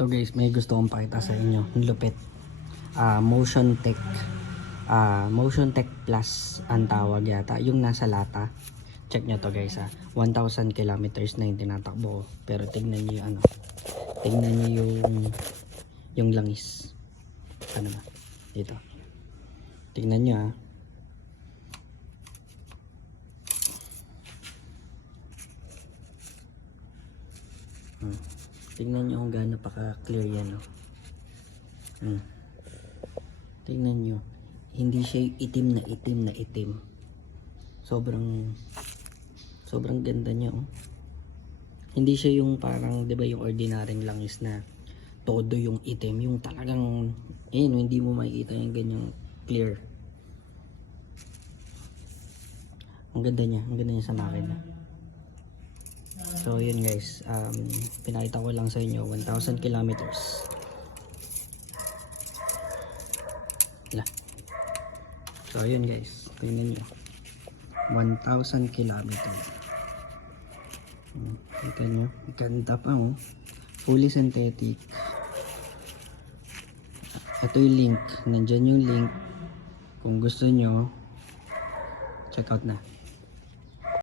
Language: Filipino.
So guys, may gusto kong pakita sa inyo. Ang lupit. Motion Tech. Motion Tech Plus ang tawag yata. Yung nasa lata. Check nyo to guys 1,000 kilometers na yung tinatakbo ko. Pero tignan nyo yung ano. Tignan nyo yung langis. Ano ba? Dito. Tignan nyo Tingnan nyo kung gaano pa ka-clear yan. Tingnan nyo. Hindi siya itim na itim. Sobrang ganda niya. Hindi siya yung parang, di ba, yung ordinaryong langis na todo yung itim. Yung talagang, hindi mo makikita yung ganyang clear. Ang ganda niya sa makina. So yun guys, pinakita ko lang sa inyo 1,000 kilometers. So yun guys, tingnan nyo 1,000 kilometers. Kita nyo, ganda pa fully synthetic. Ito yung link, nandyan yung link. Kung gusto nyo, check out na.